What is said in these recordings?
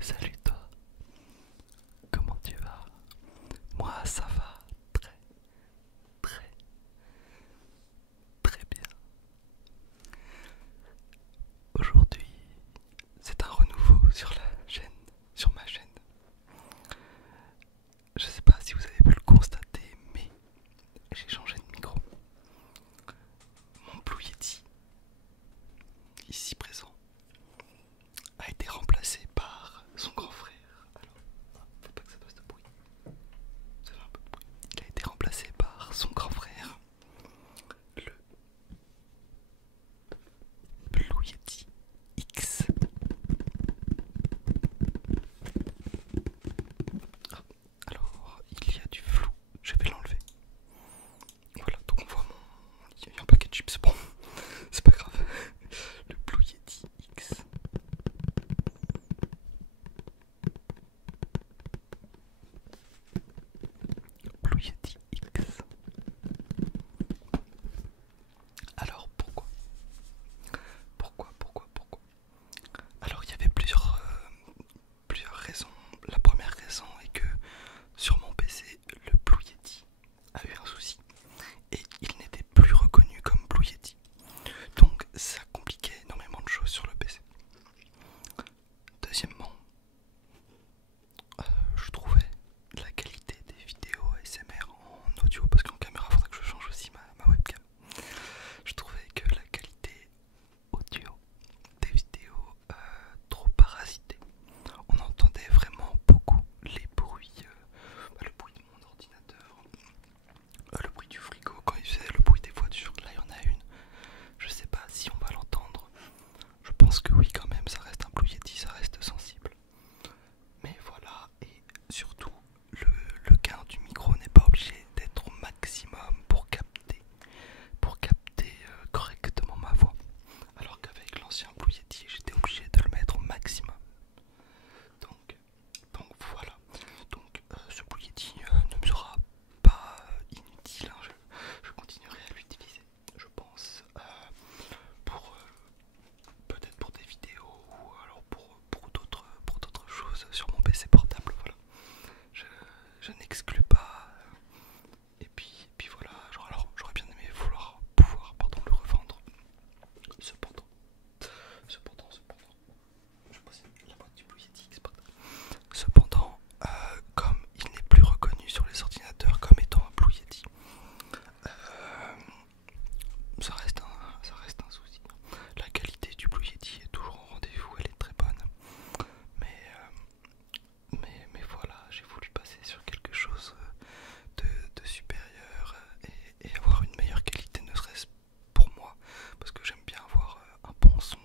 Salut toi, comment tu vas? Moi ça va très très très bien. Aujourd'hui c'est un renouveau sur la chaîne, sur ma chaîne. Je sais pas si vous avez pu le constater mais j'ai changé de micro. Mon Blue Yeti, ici présent, a été remplacé par son grand frère. Alors, faut pas que ça fasse de bruit. Ça fait un peu de bruit. Il a été remplacé par son grand frère, le Blue Yeti X. Ah, alors, il y a du flou, je vais l'enlever. Voilà, donc on voit mon. Il y a un paquet de chips, bon, c'est pas grave. Le Blue Yeti X. Blue Yeti X. Alors pourquoi? Alors il y avait plusieurs raisons. La première raison est que sur mon PC, le Blue Yeti a eu un souci et il n'était plus reconnu comme Blue Yeti. Donc ça compliquait énormément de choses sur le PC. Deuxièmement, je trouvais la qualité des vidéos ASMR en audio, parce qu'en caméra il faudrait que je change aussi ma webcam. Je trouvais que la qualité audio des vidéos trop parasitées. On entendait vraiment beaucoup les bruits, le bruit de mon ordinateur, le bruit du frigo quand il faisait le bruit des voitures. Là il y en a une, je sais pas si on va l'entendre. Je pense que oui quand même, ça reste un Blue Yeti, ça reste sensible. Mais voilà, et surtout le gain du micro n'est pas obligé d'être au maximum pour capter correctement ma voix. Alors qu'avec l'ancien Blue Yeti, j'étais obligé de le mettre au maximum. Donc voilà. Donc ce Blue Yeti ne me sera pas inutile, hein. Je continuerai à l'utiliser, je pense, pour peut-être pour des vidéos ou alors pour d'autres choses sur mon PC portable. Voilà. Je n'exclus pas. Et puis voilà. Alors j'aurais bien aimé pouvoir le revendre. Cependant, je pose la boîte du Blue Yeti X. Cependant, comme il n'est plus reconnu sur les ordinateurs comme étant un Blue Yeti, ça reste un souci. La qualité du Blue Yeti est toujours au rendez-vous, elle est très bonne. Mais voilà, j'ai voulu passer sur quelque chose de supérieur et avoir une meilleure qualité, ne serait-ce pour moi, parce que j'aime bien avoir un bon son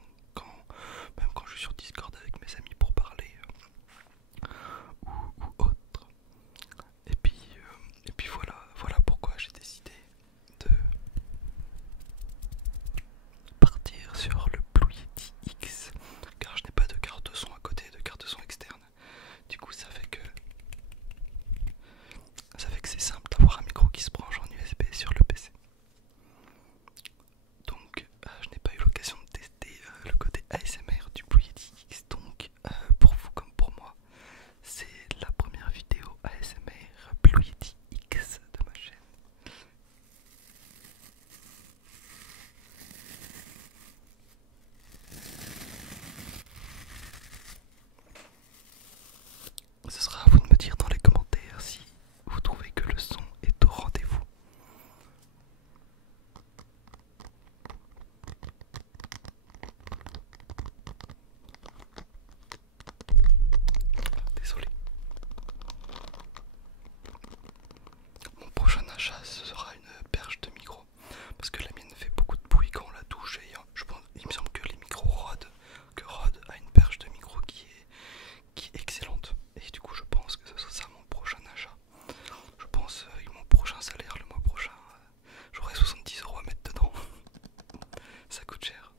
même quand je suis sur Discord avec mes amis pour parler ou autre. Et puis voilà pourquoi j'ai décidé de partir sur le Blue Yeti X, car je n'ai pas de carte son à côté, de carte son externe. Du coup ça fait que c'est simple d'avoir un micro qui se branche en USB sur le PC. Donc je n'ai pas eu l'occasion de tester le côté ASMR du Blue Yeti X. Donc pour vous comme pour moi, c'est la première vidéo ASMR Blue Yeti X de ma chaîne. Ce sera à vous de me dire dans les commentaires si vous trouvez que le son est au rendez-vous. Désolé. Mon prochain achat, ce sera une perche de micro, parce que la mienne fait beaucoup de bruit quand on la touche et il me semble que les micros Rode a une perche de micro qui est excellente. Et du coup je pense que ce sera ça mon prochain achat. Je pense avec mon prochain salaire le mois prochain, j'aurai 70 € à mettre dedans. Ça coûte cher.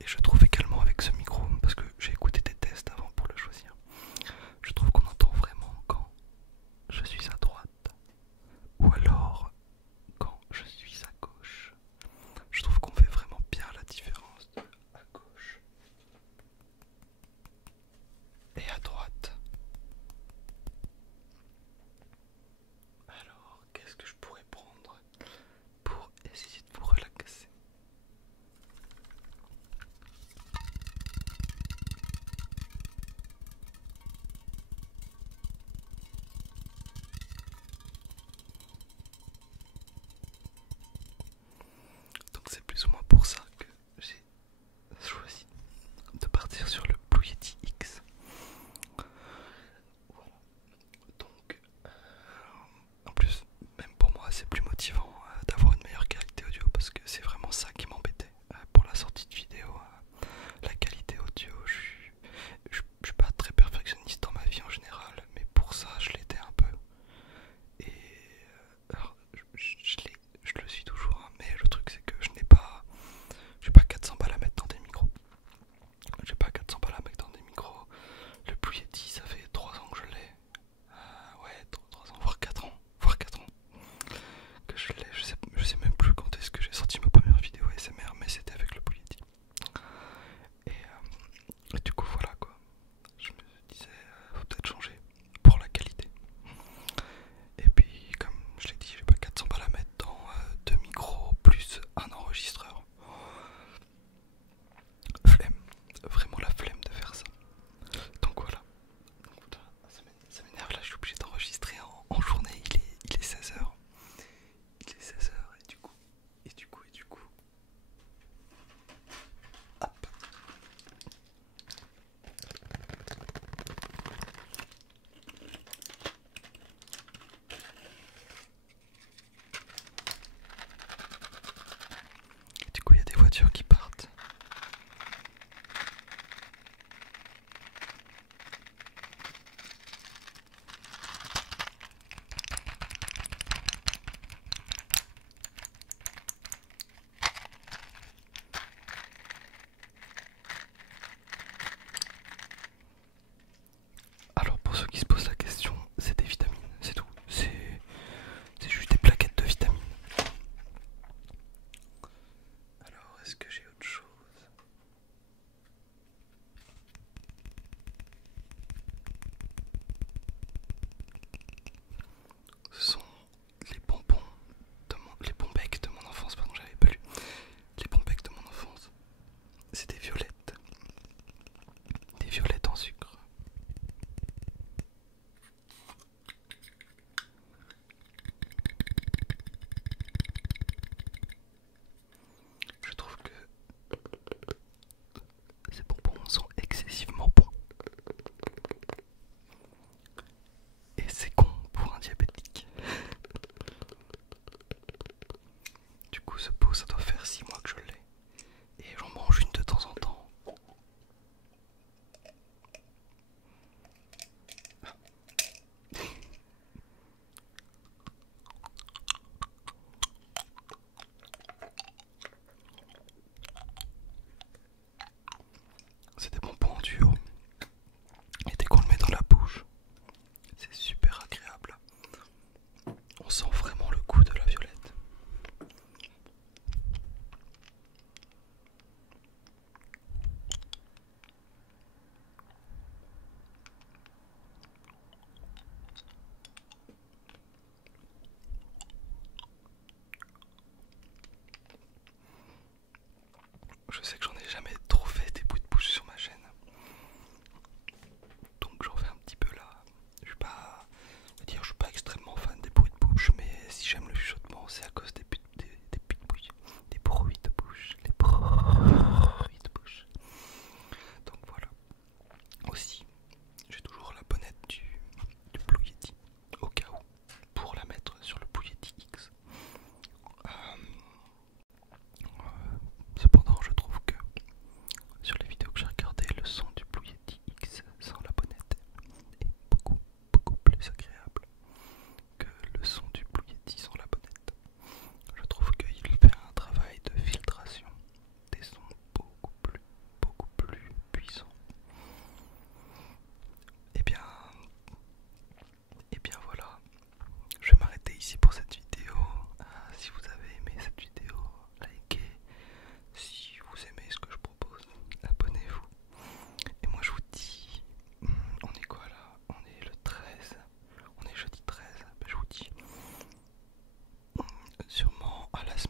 Et je trouve également avec ce micro, parce que j'ai écouté des tests avant pour le choisir, je trouve qu'on entend vraiment quand je suis à droite ou alors quand je suis à gauche. Je trouve qu'on fait vraiment bien la voitures qui partent. Alors pour ceux qui se posent la question, c'est des vitamines, c'est tout. C'est juste des plaquettes de vitamines. Alors est-ce que j'ai autre chose? Ce sont les bonbons les bons becs de mon enfance, pardon, j'avais pas lu. Les bons becs de mon enfance. C'est des violettes. Des violettes en sucre. Je trouve que ces bonbons sont excessivement bons. Et c'est con pour un diabétique. Du coup ce pot ça doit faire 6 mois que je l'ai. Et j'en mange une de temps en temps. C'est des bonbons en duo. Et dès qu'on le met dans la bouche, c'est super agréable. On sent vraiment le goût de la violette. Je sais que j'en ai jamais trop fait des bruits de bouche sur ma chaîne. Donc j'en fais un petit peu là. Je suis pas extrêmement fan des bruits de bouche, mais si j'aime le chuchotement, c'est à cause des bruits de bouche. Des bruits de bouche. Les bruits de bouche. Donc voilà. Aussi, j'ai toujours la bonnette du Blue Yeti, au cas où, pour la mettre sur le Blue Yeti X. Cependant, je trouve que sur les vidéos que j'ai regardées, le son du Blue Yeti X sans la bonnette est beaucoup plus agréable que le son du Blue Yeti sans la bonnette. Je trouve qu'il fait un travail de filtration des sons beaucoup plus puissants. Et bien voilà, je vais m'arrêter ici pour cette vidéo. Si vous avez aimé cette vidéo, likez. Si vous aimez ce que je propose, abonnez-vous. Et moi je vous dis, on est quoi là? On est le 13, on est jeudi 13. Ben, je vous dis sûrement à la semaine